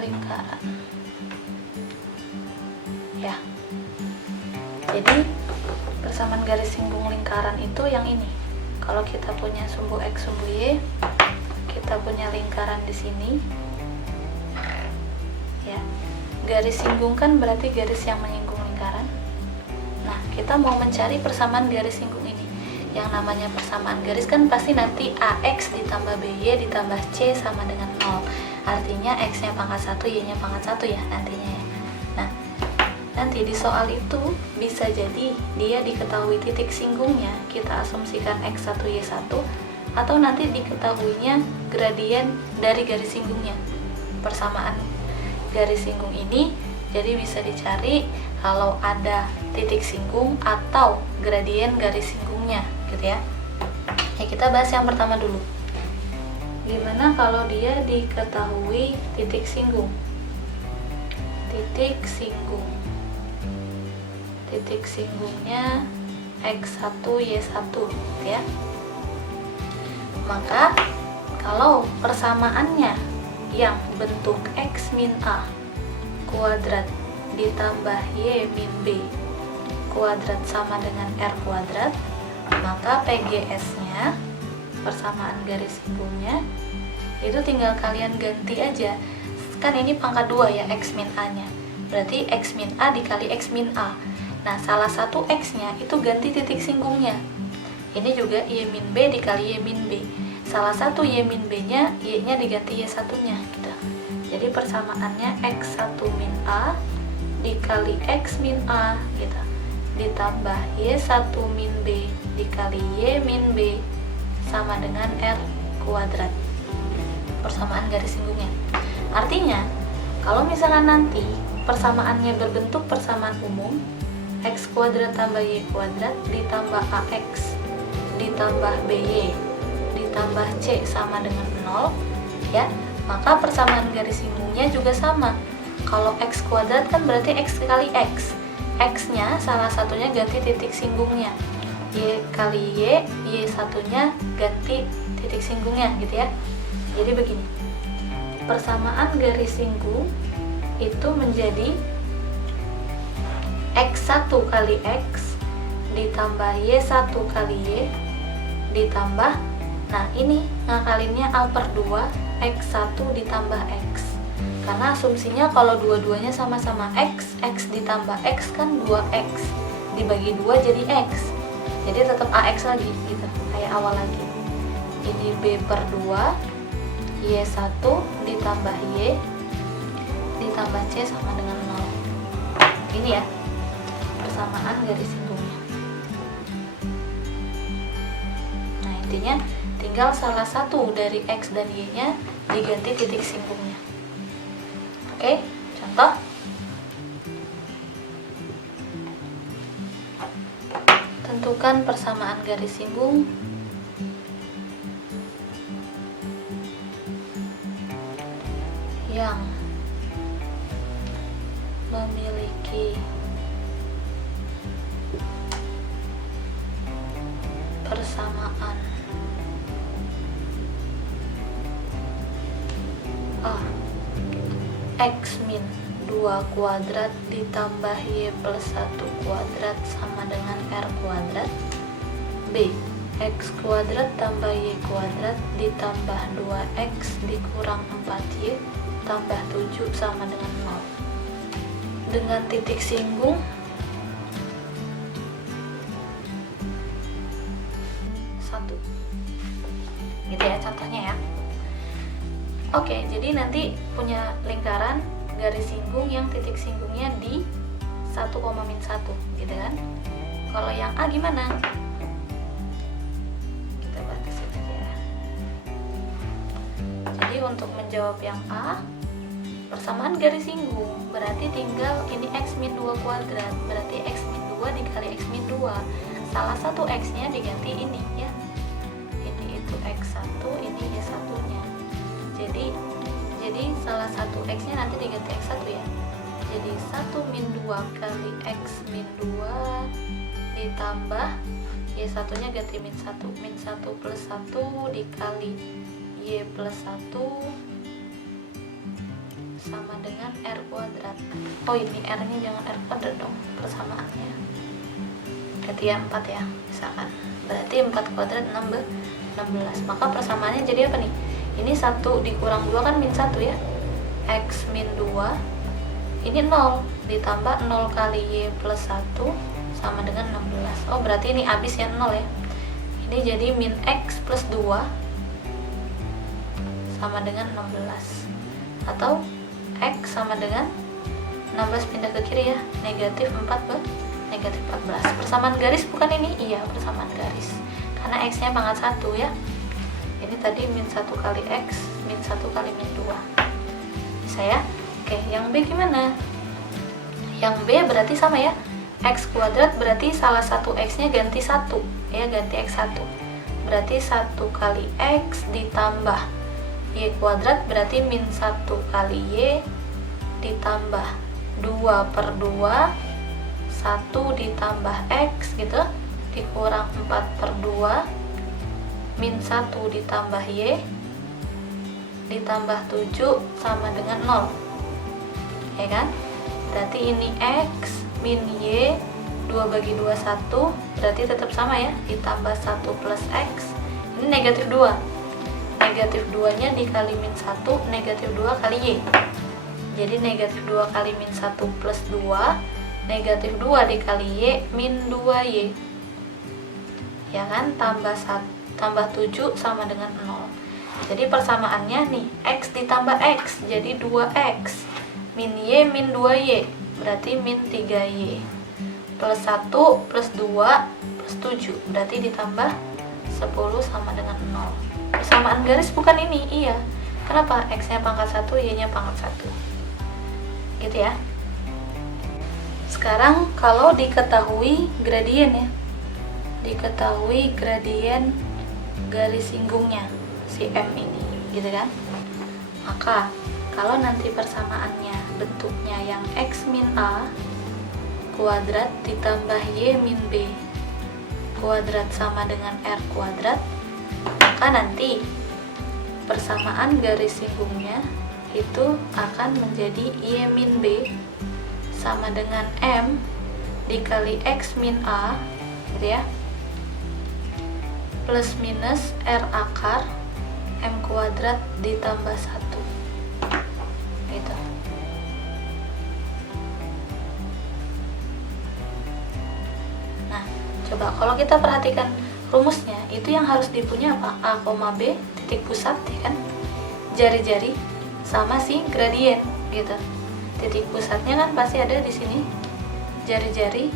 lingkaran. Ya. Jadi persamaan garis singgung lingkaran itu yang ini. Kalau kita punya sumbu X, sumbu Y, kita punya lingkaran di sini. Ya. Garis singgung kan berarti garis yang menyinggung lingkaran. Nah, kita mau mencari persamaan garis singgung ini. Yang namanya persamaan garis kan pasti nanti AX ditambah BY ditambah C sama dengan 0. Artinya X-nya pangkat 1, Y-nya pangkat 1 ya nantinya ya. Nah, nanti di soal itu bisa jadi dia diketahui titik singgungnya, kita asumsikan X1, Y1, atau nanti diketahuinya gradien dari garis singgungnya. Persamaan garis singgung ini jadi bisa dicari kalau ada titik singgung atau gradien garis singgungnya gitu ya. Ya, kita bahas yang pertama dulu. Gimana kalau dia diketahui titik singgung? Titik singgung. Titik singgungnya X1, Y1 gitu ya. Maka kalau persamaannya yang bentuk X min A kuadrat ditambah Y min B kuadrat sama dengan R kuadrat, maka PGS-nya, persamaan garis singgungnya, itu tinggal kalian ganti aja. Kan ini pangkat 2 ya, X min A-nya. Berarti X min A dikali X min A. Nah, salah satu X-nya itu ganti titik singgungnya. Ini juga Y min B dikali Y min B. Salah satu Y min B-nya, Y-nya diganti Y1-nya gitu. Jadi persamaannya X1 min A dikali X min A gitu. Ditambah Y1 min B dikali Y min B sama dengan R kuadrat. Persamaan garis singgungnya. Artinya, kalau misalkan nanti persamaannya berbentuk persamaan umum, X kuadrat tambah Y kuadrat ditambah AX ditambah BY ditambah C sama dengan 0 ya, maka persamaan garis singgungnya juga sama. Kalau X kuadrat kan berarti X kali X. X-nya salah satunya ganti titik singgungnya. Y kali Y, Y1-nya ganti titik singgungnya gitu ya. Jadi begini. Persamaan garis singgung itu menjadi X1 kali X ditambah Y1 kali Y ditambah, nah ini ngakalinnya A per 2 X1 ditambah X. Karena asumsinya kalau dua-duanya sama-sama X, X ditambah X kan 2X dibagi 2 jadi X. Jadi tetap AX lagi gitu, kayak awal lagi. Ini B per 2 Y1 ditambah Y ditambah C sama dengan 0. Ini ya persamaan garis singgungnya. Nah, intinya tinggal salah satu dari X dan Y-nya diganti titik singgungnya. Oke, contoh. Tentukan persamaan garis singgung yang memiliki persamaan A X min 2 kuadrat ditambah Y plus 1 kuadrat sama dengan R kuadrat. B. X kuadrat tambah Y kuadrat ditambah 2X dikurang 4Y tambah 7 sama dengan 0. Dengan titik singgung 1. Gitu ya contohnya ya. Oke, jadi nanti punya lingkaran garis singgung yang titik singgungnya di 1, min 1 gitu kan. Kalau yang A gimana? Kita batasin aja ya. Jadi untuk menjawab yang A, persamaan garis singgung berarti tinggal ini X min 2 kuadrat, berarti X min 2 dikali X min 2. Salah satu X-nya diganti ini ya. Ini itu X1, ini Y1-nya. Jadi salah satu X-nya nanti diganti X1 ya. Jadi 1 min 2 kali X min 2 ditambah Y1-nya ganti min 1. Min 1 plus 1 dikali Y plus 1 sama dengan R kuadrat. Oh, ini R nya jangan R kuadrat dong, persamaannya berarti ya 4 ya, misalkan berarti 4 kuadrat 16. Maka persamaannya jadi apa nih? Ini 1 dikurang 2 kan min 1 ya, X min 2, ini 0 ditambah 0 kali Y plus 1 sama dengan 16. Oh, berarti ini habis ya 0 ya. Ini jadi min X plus 2 sama dengan 16, atau X sama dengan 16 pindah ke kiri ya, negatif 14. Persamaan garis bukan ini? Iya, persamaan garis, karena X nya pangkat 1 ya. Ini tadi min 1 kali X, min 1 kali min 2, bisa ya. Oke, yang B gimana? Yang B berarti sama ya, X kuadrat berarti salah satu X nya ganti 1 ya, ganti X1, berarti 1 kali X ditambah Y kuadrat berarti min 1 kali Y ditambah 2 per 2, 1 ditambah X gitu, dikurang 4 per 2, min 1 ditambah Y ditambah 7 sama dengan 0 ya kan. Berarti ini X min Y 2 bagi 2 1, berarti tetap sama ya, ditambah 1 plus X, ini negatif 2, negatif 2 nya dikali min 1, negatif 2 kali Y, jadi negatif 2 kali min 1 plus 2, negatif 2 dikali Y min 2Y ya kan, tambah 7 sama dengan 0. Jadi persamaannya nih, X ditambah X jadi 2X, min Y min 2Y berarti min 3Y, plus 1 plus 2 plus 7 berarti ditambah 10 sama dengan 0. Persamaan garis bukan ini? Iya. Kenapa? X nya pangkat 1, Y nya pangkat 1 gitu ya. Sekarang kalau diketahui gradien ya, diketahui gradien garis singgungnya si M ini gitu kan, maka kalau nanti persamaannya bentuknya yang X min A kuadrat ditambah Y min B kuadrat sama dengan R kuadrat, maka nanti persamaan garis singgungnya itu akan menjadi Y min B sama dengan M dikali X min A gitu ya, plus minus R akar M kuadrat ditambah 1 gitu. Nah, coba kalau kita perhatikan rumusnya, itu yang harus dipunya apa? A, B, titik pusat ya kan, jari-jari sama si gradien gitu. Titik pusatnya kan pasti ada di sini, jari-jari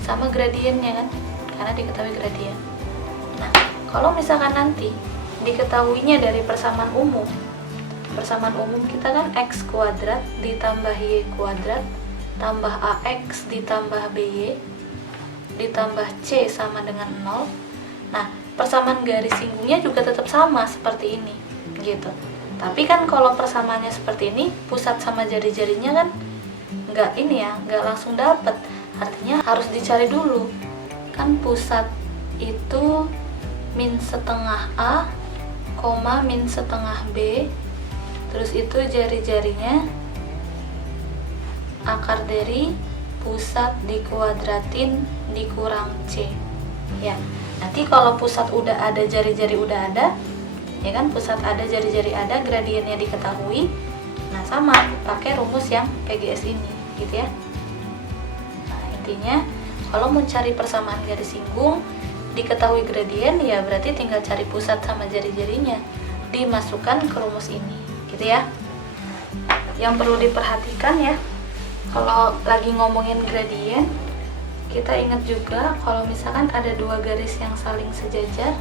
sama gradiennya kan, karena diketahui gradien. Nah, kalau misalkan nanti diketahuinya dari persamaan umum kita kan X kuadrat ditambah Y kuadrat tambah AX ditambah BY ditambah C sama dengan 0. Nah, persamaan garis singgungnya juga tetap sama seperti ini gitu. Tapi kan kalau persamaannya seperti ini, pusat sama jari-jarinya kan nggak ini ya, nggak langsung dapet. Artinya harus dicari dulu. Kan pusat itu min setengah A, min setengah B, terus itu jari-jarinya akar dari pusat dikuadratin dikurang C ya. Nanti kalau pusat udah ada, jari-jari udah ada ya kan, pusat ada, jari-jari ada, gradiennya diketahui, nah sama pakai rumus yang PGS ini gitu ya. Nah, intinya kalau mau cari persamaan garis singgung diketahui gradien ya berarti tinggal cari pusat sama jari-jarinya, dimasukkan ke rumus ini gitu ya. Yang perlu diperhatikan ya, kalau lagi ngomongin gradien, kita ingat juga kalau misalkan ada dua garis yang saling sejajar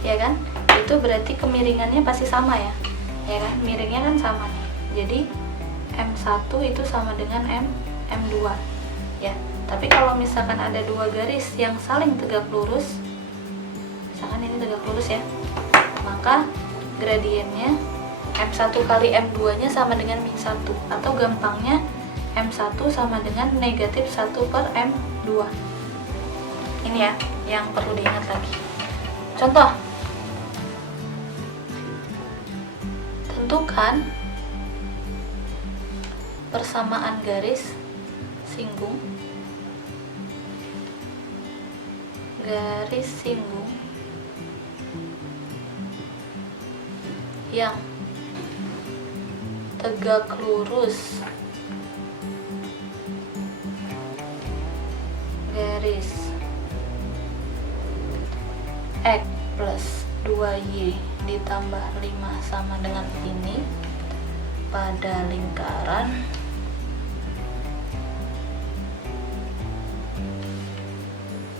ya kan, itu berarti kemiringannya pasti sama ya kan, miringnya kan sama nih. Jadi M1 itu sama dengan M2 ya. Tapi kalau misalkan ada dua garis yang saling tegak lurus, misalkan ini tegak lurus ya, maka gradiennya M1 kali M2 nya sama dengan min 1, atau gampangnya M1 sama dengan negatif 1 per M2. Ini ya yang perlu diingat lagi. Contoh, tentukan persamaan garis singgung yang tegak lurus garis X plus 2Y ditambah 5 sama dengan ini pada lingkaran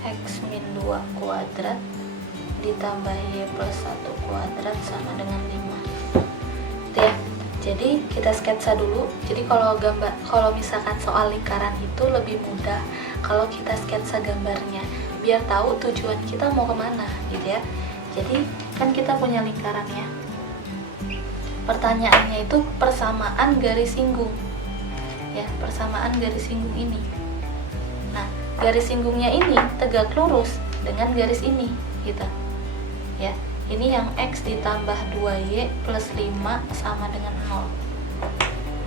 X min 2 kuadrat ditambah Y plus 1 kuadrat sama dengan 5. Gitu ya. Jadi kita sketsa dulu. Jadi kalau misalkan soal lingkaran itu lebih mudah kalau kita sketsa gambarnya, biar tahu tujuan kita mau kemana gitu ya. Jadi kan kita punya lingkaran ya. Pertanyaannya itu persamaan garis singgung. Ya, persamaan garis singgung ini. Nah, garis singgungnya ini tegak lurus dengan garis ini gitu. Ya, ini yang X ditambah 2Y plus 5 sama dengan 0.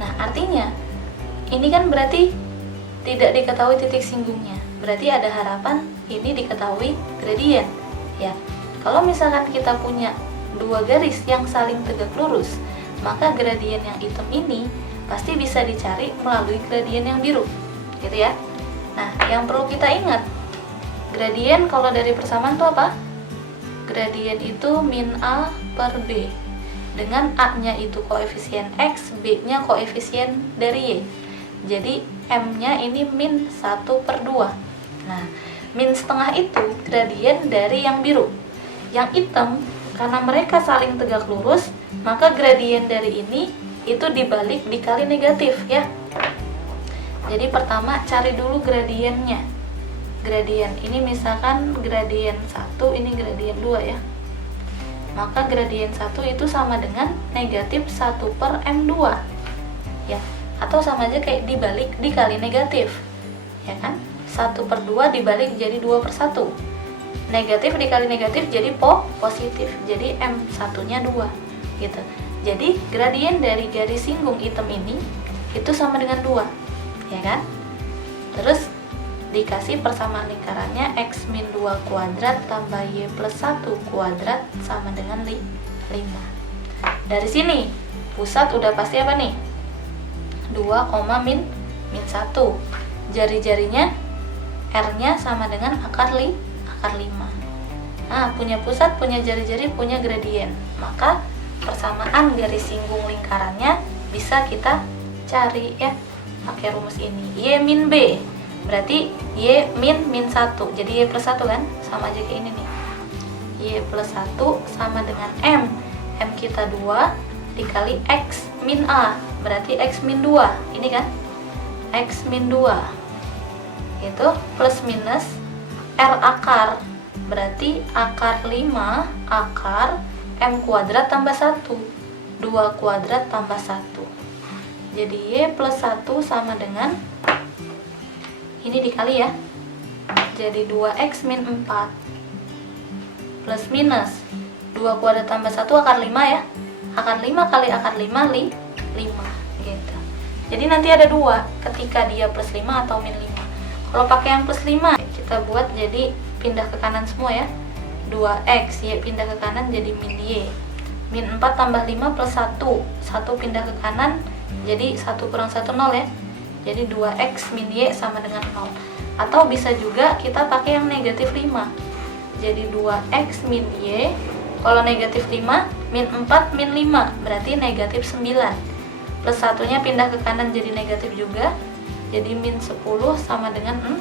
Nah, artinya ini kan berarti tidak diketahui titik singgungnya. Berarti ada harapan ini diketahui gradien. Ya, kalau misalkan kita punya dua garis yang saling tegak lurus, maka gradien yang hitam ini pasti bisa dicari melalui gradien yang biru. Gitu ya. Nah, yang perlu kita ingat, gradien kalau dari persamaan itu apa? Gradien itu min A per B, dengan A-nya itu koefisien X, B-nya koefisien dari Y. Jadi M-nya ini min 1/2. Nah, min setengah itu gradien dari yang biru. Yang hitam, karena mereka saling tegak lurus, maka gradien dari ini itu dibalik dikali negatif ya. Jadi pertama cari dulu gradiennya. Gradien ini misalkan gradien 1, ini gradien 2 ya. Maka gradien 1 itu sama dengan negatif 1/M2 ya, atau sama aja kayak dibalik dikali negatif ya kan. 1/2 dibalik jadi 2/1. Negatif dikali negatif jadi positif, jadi M1 nya 2 gitu. Jadi gradien dari garis singgung hitam ini itu sama dengan 2 ya kan. Terus dikasih persamaan lingkarannya X min 2 kuadrat tambah Y plus 1 kuadrat sama dengan 5. Dari sini pusat udah pasti apa nih? 2, min 1. Jari-jarinya R-nya sama dengan akar 5. Nah, punya pusat, punya jari-jari, punya gradien. Maka persamaan garis singgung lingkarannya bisa kita cari ya pakai rumus ini. Y min B berarti Y min 1, jadi Y plus 1 kan, sama aja kayak ini nih. Y plus 1 sama dengan M kita 2 dikali X min A, berarti X min 2, ini kan X min 2 itu plus minus R akar, berarti akar 5 akar M kuadrat tambah 1, 2 kuadrat tambah 1. Jadi Y plus 1 sama dengan ini dikali ya, jadi 2X min 4 plus minus 2 kuadrat tambah 1 akar 5 ya, akar 5 kali akar 5 5 gitu. Jadi nanti ada 2 ketika dia plus 5 atau min 5. Kalau pakai yang plus 5 kita buat jadi pindah ke kanan semua ya, 2X Y pindah ke kanan jadi min Y, min 4 tambah 5 plus 1 pindah ke kanan jadi 1 kurang 1 0 ya. Jadi 2X min Y sama dengan 0. Atau bisa juga kita pakai yang negatif 5. Jadi 2X min Y, kalau negatif 5, min 4 min 5, berarti negatif 9. Plus 1-nya pindah ke kanan jadi negatif juga. Jadi min 10 sama dengan 0.